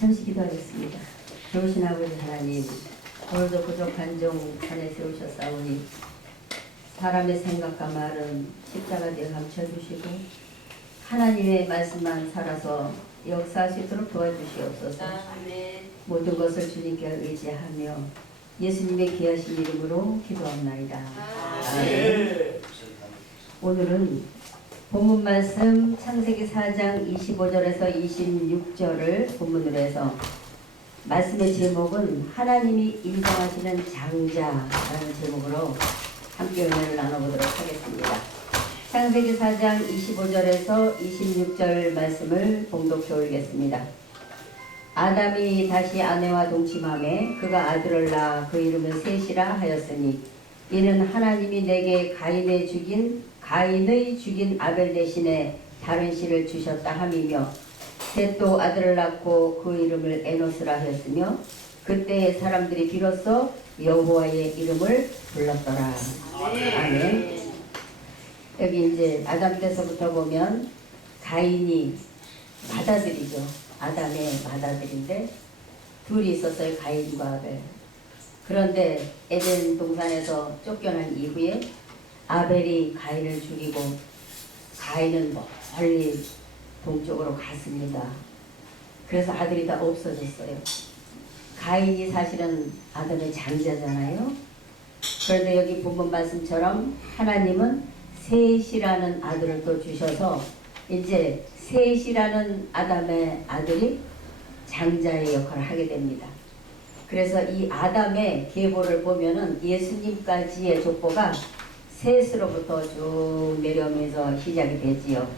잠시 기도하겠습니다. 좋으신 아버지 하나님, 오늘도 부족한 종 안에 세우셨사오니 사람의 생각과 말은 십자가 되어 감춰주시고 하나님의 말씀만 살아서 역사할 수 있도록 도와주시옵소서. 모든 것을 주님께 의지하며 예수님의 귀하신 이름으로 기도합나이다. 아멘. 오늘은 본문 말씀 창세기 4장 25절에서 26절을 본문으로 해서 말씀의 제목은 하나님이 인정하시는 장자라는 제목으로 함께 은혜를 나눠보도록 하겠습니다. 창세기 4장 25절에서 26절 말씀을 봉독해 올리겠습니다. 아담이 다시 아내와 동침하매 그가 아들을 낳아 그 이름은 셋이라 하였으니 이는 하나님이 내게 가인의 죽인 아벨 대신에 다른 씨를 주셨다 함이며 셋도 아들을 낳고 그 이름을 에노스라 하였으며 그때의 사람들이 비로소 여호와의 이름을 불렀더라. 아멘. 여기 이제 아담 때서부터 보면 가인이 맏아들이죠. 아담의 맏아들인데 둘이 있었어요. 가인과 아벨. 그런데 에덴 동산에서 쫓겨난 이후에 아벨이 가인을 죽이고 가인은 멀리 동쪽으로 갔습니다. 그래서 아들이 다 없어졌어요. 가인이 사실은 아담의 장자잖아요. 그런데 여기 본문 말씀처럼 하나님은 셋이라는 아들을 또 주셔서 이제 셋이라는 아담의 아들이 장자의 역할을 하게 됩니다. 그래서 이 아담의 계보를 보면은 예수님까지의 족보가 셋으로부터 쭉 내려오면서 시작이 되지요.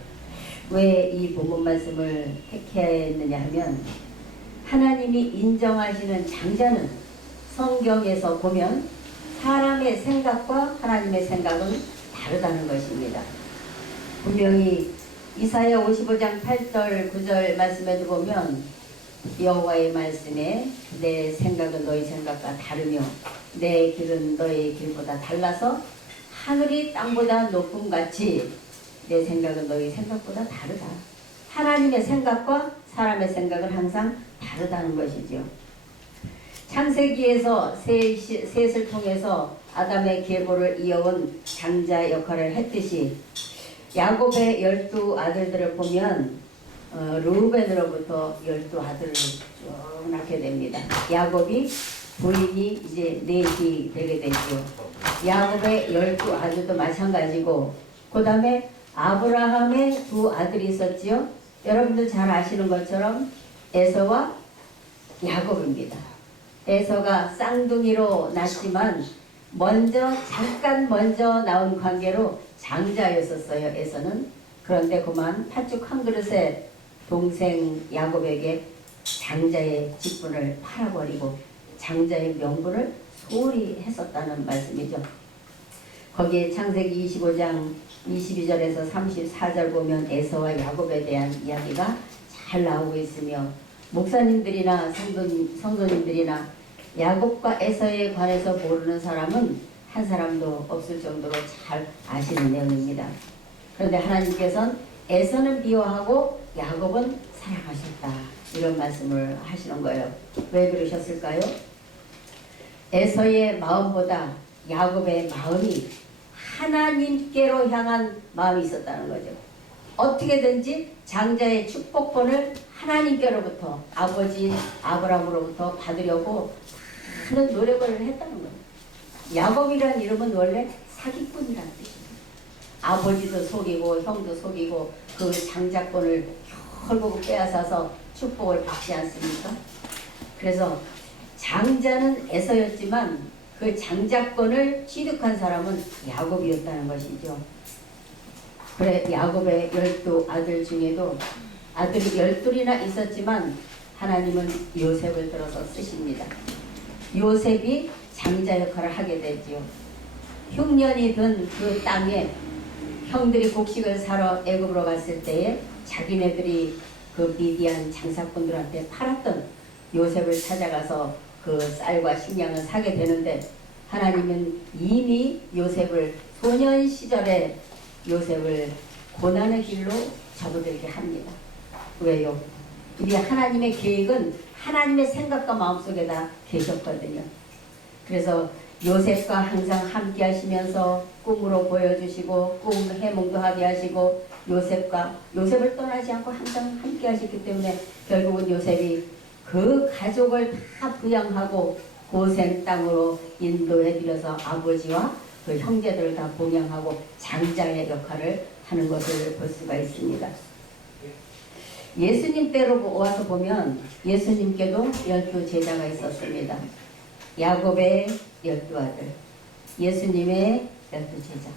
왜 이 본문 말씀을 택했느냐 하면 하나님이 인정하시는 장자는 성경에서 보면 사람의 생각과 하나님의 생각은 다르다는 것입니다. 분명히 이사야 55장 8절 9절 말씀에도 보면 여호와의 말씀에 내 생각은 너희 생각과 다르며 내 길은 너희 길보다 달라서 하늘이 땅보다 높음같이 내 생각은 너희 생각보다 다르다. 하나님의 생각과 사람의 생각은 항상 다르다는 것이죠. 창세기에서 셋을 통해서 아담의 계보를 이어온 장자 역할을 했듯이 야곱의 12아들들을 보면 르우벤으로부터 12아들을 쭉 낳게 됩니다. 야곱이 부인이 이제 넷이 되게 되죠. 야곱의 12아들도 마찬가지고 그 다음에 아브라함의 두 아들이 있었지요. 여러분들 잘 아시는 것처럼 에서와 야곱입니다. 에서가 쌍둥이로 낳지만 잠깐 먼저 나온 관계로 장자였었어요. 에서는. 그런데 그만 팥죽 한 그릇에 동생 야곱에게 장자의 직분을 팔아버리고 장자의 명분을 소홀히 했었다는 말씀이죠. 거기에 창세기 25장 22절에서 34절 보면 에서와 야곱에 대한 이야기가 잘 나오고 있으며 목사님들이나 성도님들이나 야곱과 에서에 관해서 모르는 사람은 한 사람도 없을 정도로 잘 아시는 내용입니다. 그런데 하나님께서는 에서는 미워하고 야곱은 사랑하셨다. 이런 말씀을 하시는 거예요. 왜 그러셨을까요? 에서의 마음보다 야곱의 마음이 하나님께로 향한 마음이 있었다는 거죠. 어떻게든지 장자의 축복권을 하나님께로부터 아버지 아브라함으로부터 받으려고 많은 노력을 했다는 거예요. 야곱이라는 이름은 원래 사기꾼이라는 뜻입니다. 아버지도 속이고 형도 속이고 그 장자권을 결국 빼앗아서 축복을 받지 않습니까? 그래서 장자는 에서였지만 그 장자권을 취득한 사람은 야곱이었다는 것이죠. 그래 야곱의 12아들 중에도 아들이 12이나 있었지만 하나님은 요셉을 들어서 쓰십니다. 요셉이 장자 역할을 하게 되지요. 흉년이 든 그 땅에 형들이 곡식을 사러 애굽으로 갔을 때에 자기네들이 그 미디안 장사꾼들한테 팔았던 요셉을 찾아가서 그 쌀과 식량을 사게 되는데 하나님은 이미 요셉을 소년 시절에 요셉을 고난의 길로 접어들게 합니다. 왜요? 우리 하나님의 계획은 하나님의 생각과 마음속에 다 계셨거든요. 그래서 요셉과 항상 함께 하시면서 꿈으로 보여주시고 꿈 해몽도 하게 하시고 요셉을 떠나지 않고 항상 함께 하셨기 때문에 결국은 요셉이 그 가족을 다 부양하고 고센 땅으로 인도해 드려서 아버지와 그 형제들을 다 봉양하고 장자의 역할을 하는 것을 볼 수가 있습니다. 예수님 때로 와서 보면 예수님께도 12제자가 있었습니다. 야곱의 12아들, 예수님의 12제자.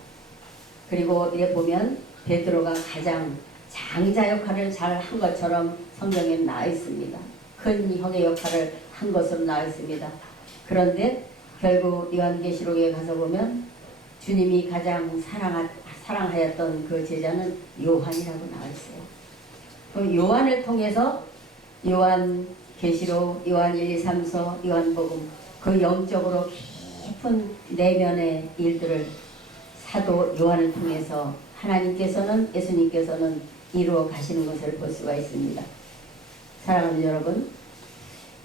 그리고 이에 보면 베드로가 가장 장자 역할을 잘 한 것처럼 성경에 나와 있습니다. 큰 형의 역할을 한 것으로 나와 있습니다. 그런데 결국 요한계시록에 가서 보면 주님이 가장 사랑하였던 그 제자는 요한이라고 나와 있어요. 그럼 요한을 통해서 요한계시록, 요한 1, 2, 3서, 요한복음 그 영적으로 깊은 내면의 일들을 사도 요한을 통해서 하나님께서는 예수님께서는 이루어 가시는 것을 볼 수가 있습니다. 사랑하는 여러분,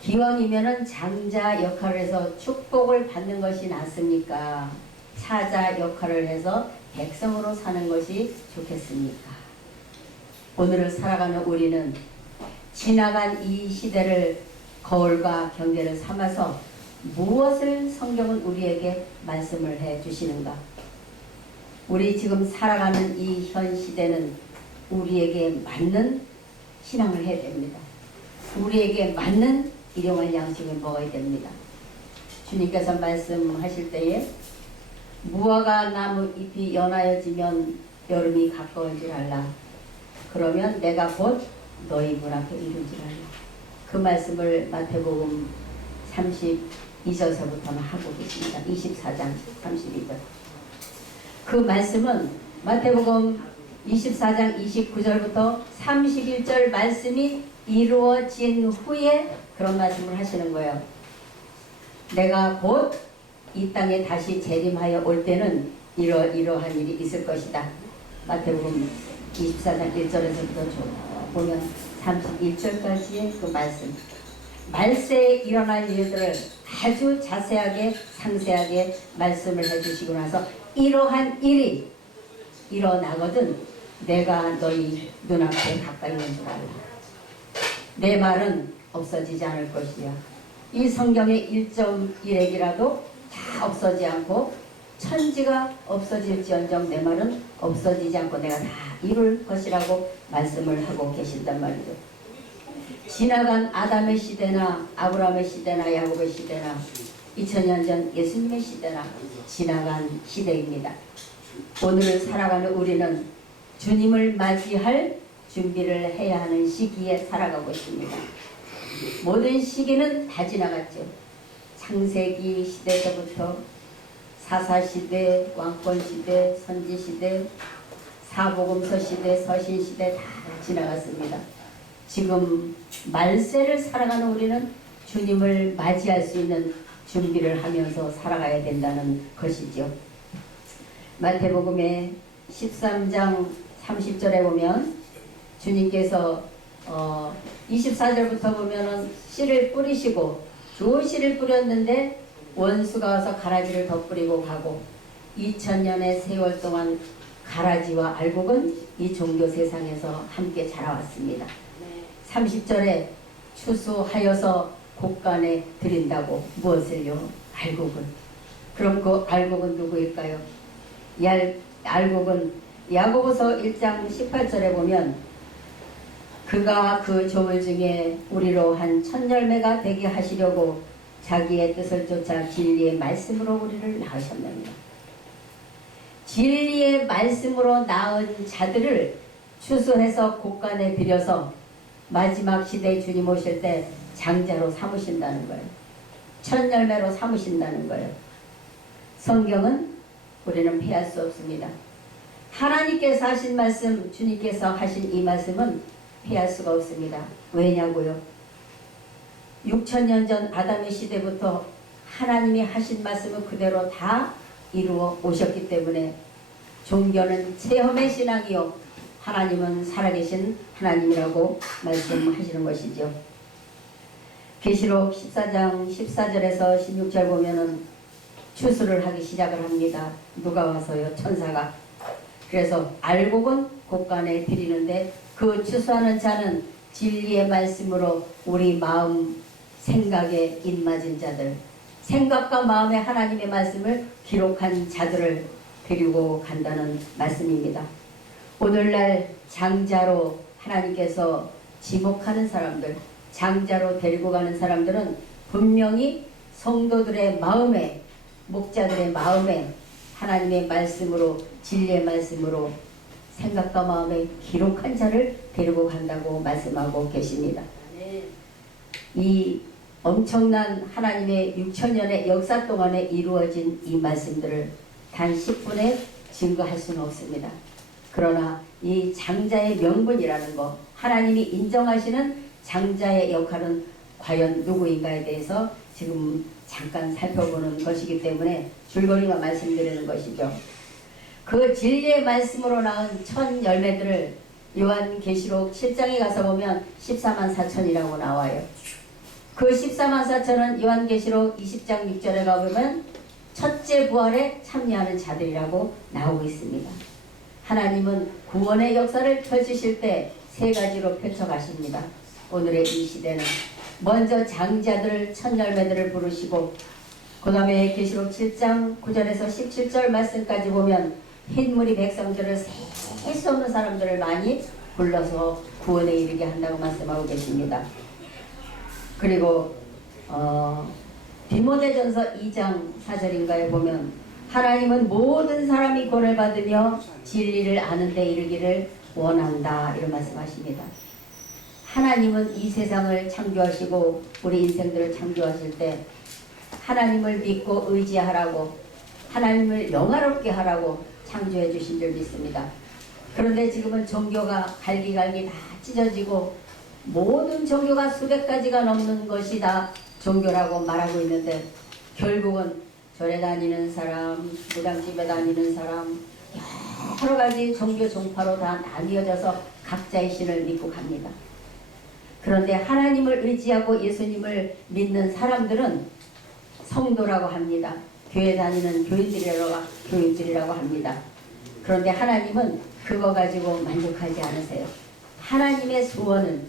기왕이면은 장자 역할을 해서 축복을 받는 것이 낫습니까? 사자 역할을 해서 백성으로 사는 것이 좋겠습니까? 오늘을 살아가는 우리는 지나간 이 시대를 거울과 경계를 삼아서 무엇을 성경은 우리에게 말씀을 해 주시는가? 우리 지금 살아가는 이 현 시대는 우리에게 맞는 신앙을 해야 됩니다. 우리에게 맞는 일용할 양식을 먹어야 됩니다. 주님께서 말씀하실 때에 무화과 나무 잎이 연하여지면 여름이 가까운 줄 알라. 그러면 내가 곧 너희 문 앞에 이른 줄 알라. 그 말씀을 마태복음 32절서부터는 하고 계십니다. 24장 32절. 그 말씀은 마태복음 24장 29절부터 31절 말씀이 이루어진 후에 그런 말씀을 하시는 거예요. 내가 곧 이 땅에 다시 재림하여 올 때는 이러한 일이 있을 것이다. 마태복음 24장 1절에서부터 보면 31절까지의 그 말씀. 말세에 일어날 일들을 아주 자세하게 상세하게 말씀을 해주시고 나서 이러한 일이 일어나거든 내가 너희 눈앞에 가까이 온 줄 알라. 내 말은 없어지지 않을 것이야. 이 성경의 1.1액이라도 다 없어지지 않고 천지가 없어질지언정 내 말은 없어지지 않고 내가 다 이룰 것이라고 말씀을 하고 계신단 말이죠. 지나간 아담의 시대나 아브라함의 시대나 야곱의 시대나 2000년 전 예수님의 시대나 지나간 시대입니다. 오늘을 살아가는 우리는 주님을 맞이할 준비를 해야 하는 시기에 살아가고 있습니다. 모든 시기는 다 지나갔죠. 창세기 시대서부터 사사시대, 왕권시대, 선지시대, 사복음서 시대, 서신시대 다 지나갔습니다. 지금 말세를 살아가는 우리는 주님을 맞이할 수 있는 준비를 하면서 살아가야 된다는 것이죠. 마태복음의 13장 30절에 보면 주님께서 24절부터 보면은 씨를 뿌리시고 좋은 씨를 뿌렸는데 원수가 와서 가라지를 더 뿌리고 가고 2000년의 세월 동안 가라지와 알곡은 이 종교 세상에서 함께 자라왔습니다. 30절에 추수하여서 곳간에 드린다고 무엇을요? 알곡은. 그럼 그 알곡은 누구일까요? 알곡은 야고보서 1장 18절에 보면 그가 그 조물 중에 우리로 한 천열매가 되게 하시려고 자기의 뜻을 쫓아 진리의 말씀으로 우리를 낳으셨느니라. 진리의 말씀으로 낳은 자들을 추수해서 곳간에 들여서 마지막 시대에 주님 오실 때 장자로 삼으신다는 거예요. 천열매로 삼으신다는 거예요. 성경은 우리는 피할 수 없습니다. 하나님께서 하신 말씀, 주님께서 하신 이 말씀은 피할 수가 없습니다. 왜냐고요? 6000년 전 아담의 시대부터 하나님이 하신 말씀을 그대로 다 이루어 오셨기 때문에 종교는 체험의 신앙이요 하나님은 살아계신 하나님이라고 말씀하시는 것이죠. 계시록 14장 14절에서 16절 보면은 추수를 하기 시작을 합니다. 누가 와서요? 천사가. 그래서 알곡은 곳간에 드리는데 그 추수하는 자는 진리의 말씀으로 우리 마음 생각에 입맞은 자들, 생각과 마음에 하나님의 말씀을 기록한 자들을 데리고 간다는 말씀입니다. 오늘날 장자로 하나님께서 지목하는 사람들, 장자로 데리고 가는 사람들은 분명히 성도들의 마음에, 목자들의 마음에 하나님의 말씀으로, 진리의 말씀으로 생각과 마음에 기록한 자를 데리고 간다고 말씀하고 계십니다. 이 엄청난 하나님의 6천년의 역사 동안에 이루어진 이 말씀들을 단 10분에 증거할 수는 없습니다. 그러나 이 장자의 명분이라는 것, 하나님이 인정하시는 장자의 역할은 과연 누구인가에 대해서 지금 잠깐 살펴보는 것이기 때문에 줄거리만 말씀드리는 것이죠. 그 진리의 말씀으로 낳은 천 열매들을 요한계시록 7장에 가서 보면 14만 4천이라고 나와요. 그 14만 4천은 요한계시록 20장 6절에 가보면 첫째 부활에 참여하는 자들이라고 나오고 있습니다. 하나님은 구원의 역사를 펼치실 때 세 가지로 펼쳐가십니다. 오늘의 이 시대는 먼저 장자들 천 열매들을 부르시고 그 다음에 계시록 7장 9절에서 17절 말씀까지 보면 흰무리 백성들을 셀 수 없는 사람들을 많이 불러서 구원에 이르게 한다고 말씀하고 계십니다. 그리고 디모데전서 2장 4절인가에 보면 하나님은 모든 사람이 구원을 받으며 진리를 아는 데 이르기를 원한다 이런 말씀하십니다. 하나님은 이 세상을 창조하시고 우리 인생들을 창조하실 때 하나님을 믿고 의지하라고, 하나님을 영화롭게 하라고 창조해 주신 줄 믿습니다. 그런데 지금은 종교가 갈기갈기 다 찢어지고 모든 종교가 수백 가지가 넘는 것이 다 종교라고 말하고 있는데 결국은 절에 다니는 사람, 무당집에 다니는 사람, 여러 가지 종교 종파로 다 나뉘어져서 각자의 신을 믿고 갑니다. 그런데 하나님을 의지하고 예수님을 믿는 사람들은 성도라고 합니다. 교회 다니는 교인들이라고 합니다. 그런데 하나님은 그거 가지고 만족하지 않으세요. 하나님의 소원은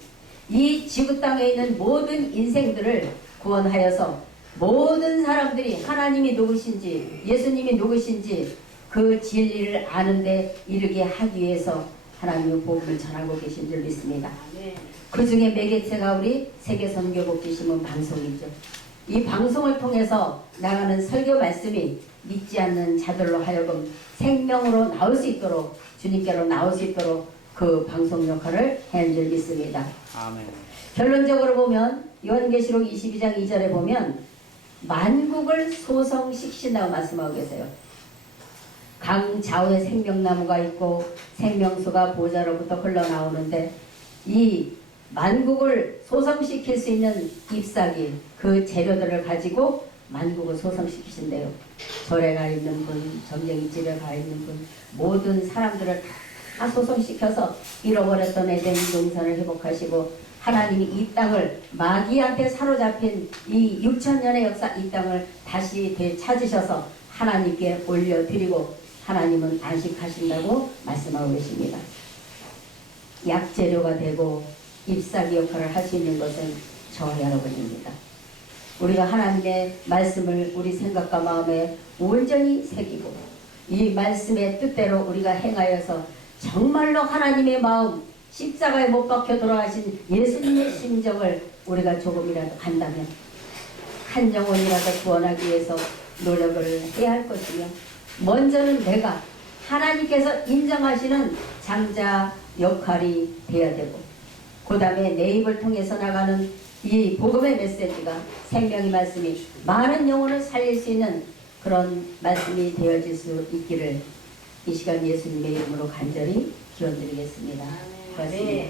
이 지구 땅에 있는 모든 인생들을 구원하여서 모든 사람들이 하나님이 누구신지 예수님이 누구신지 그 진리를 아는데 이르게 하기 위해서 하나님의 복음을 전하고 계신 줄 믿습니다. 그 중에 매개체가 우리 세계선교복지신문 방송이죠. 이 방송을 통해서 나가는 설교 말씀이 믿지 않는 자들로 하여금 생명으로 나올 수 있도록, 주님께로 나올 수 있도록 그 방송 역할을 해야 줄 믿습니다. 아멘. 결론적으로 보면 요한계시록 22장 2절에 보면 만국을 소성시키신다고 말씀하고 계세요. 강 좌우에 생명나무가 있고 생명수가 보좌로부터 흘러나오는데 이 만국을 소성시킬 수 있는 잎사귀, 그 재료들을 가지고 만국을 소성시키신대요. 절에 가 있는 분, 점쟁이집에 가 있는 분, 모든 사람들을 다 소성시켜서 잃어버렸던 에덴 동산을 회복하시고 하나님이 이 땅을 마귀한테 사로잡힌 이 6천년의 역사 이 땅을 다시 되찾으셔서 하나님께 올려드리고 하나님은 안식하신다고 말씀하고 계십니다. 약재료가 되고 잎사귀 역할을 할 수 있는 것은 저와 여러분입니다. 우리가 하나님의 말씀을 우리 생각과 마음에 온전히 새기고 이 말씀의 뜻대로 우리가 행하여서 정말로 하나님의 마음, 십자가에 못 박혀 돌아가신 예수님의 심정을 우리가 조금이라도 간다면 한 영혼이라도 구원하기 위해서 노력을 해야 할 것이며 먼저는 내가 하나님께서 인정하시는 장자 역할이 되어야 되고 그 다음에 내 입을 통해서 나가는 이 복음의 메시지가 생명의 말씀이 많은 영혼을 살릴 수 있는 그런 말씀이 되어질 수 있기를 이 시간 예수님의 이름으로 간절히 기원드리겠습니다. 고맙습니다.